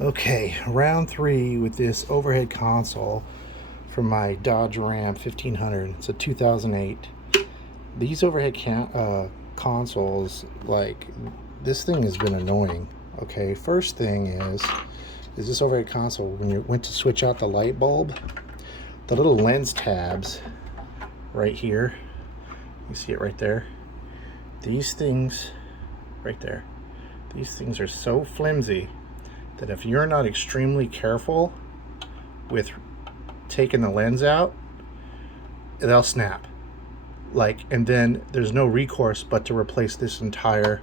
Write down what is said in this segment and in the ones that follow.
Okay, round 3 with this overhead console from my Dodge Ram 1500. It's a 2008. These overhead consoles, like, this thing has been annoying. Okay, first thing is this overhead console, when you went to switch out the light bulb, the little lens tabs right here, you see it right there, these things right there, these things are so flimsy that if you're not extremely careful with taking the lens out, they'll snap. And then there's no recourse but to replace this entire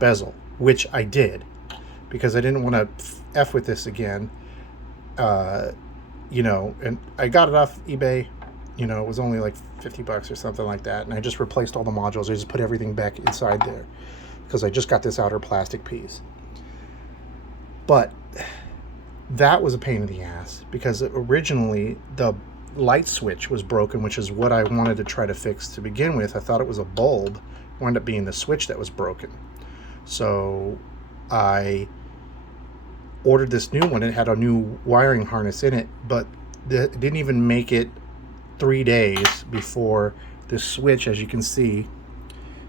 bezel, which I did because I didn't want to F with this again. And I got it off eBay. It was only like $50 or something like that. And I just replaced all the modules. I just put everything back inside there because I just got this outer plastic piece. But that was a pain in the ass because originally the light switch was broken, which is what I wanted to try to fix to begin with. I thought it was a bulb. It wound up being the switch that was broken. So I ordered this new one. It had a new wiring harness in it, but it didn't even make it 3 days before this switch, as you can see,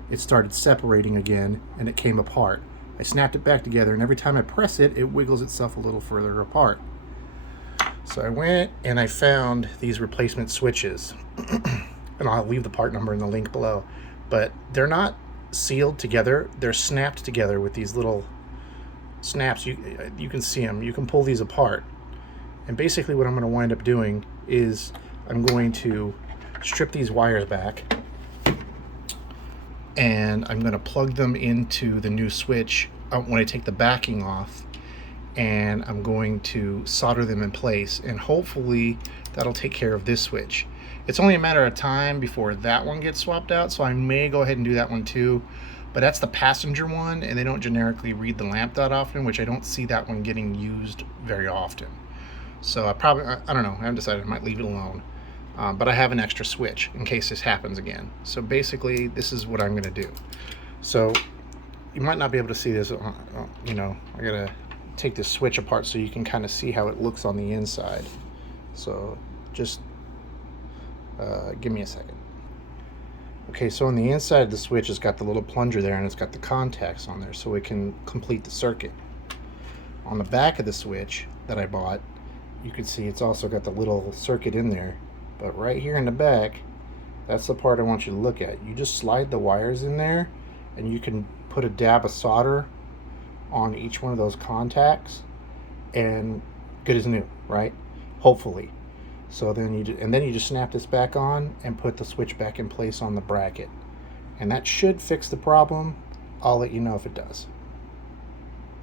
it started separating again and it came apart. I snapped it back together, and every time I press it, it wiggles itself a little further apart. So I went and I found these replacement switches, and I'll leave the part number in the link below, but they're not sealed together. They're snapped together with these little snaps. You can see them. You can pull these apart. And basically what I'm going to wind up doing is I'm going to strip these wires back, and I'm going to plug them into the new switch when I take the backing off, and I'm going to solder them in place, and hopefully that'll take care of this switch. It's only a matter of time before that one gets swapped out, so I may go ahead and do that one too. But that's the passenger one, and they don't generically read the lamp that often, which I don't see that one getting used very often. So I don't know, I haven't decided. I might leave it alone. But I have an extra switch in case this happens again. So basically, this is what I'm going to do. So you might not be able to see this. I gotta take this switch apart so you can kind of see how it looks on the inside. So just give me a second. Okay, so on the inside of the switch, it's got the little plunger there, and it's got the contacts on there so it can complete the circuit. On the back of the switch that I bought, you can see it's also got the little circuit in there. But right here in the back, that's the part I want you to look at. You just slide the wires in there, and you can put a dab of solder on each one of those contacts, and good as new, right? Hopefully. So then you just snap this back on and put the switch back in place on the bracket, and that should fix the problem. I'll let you know if it does.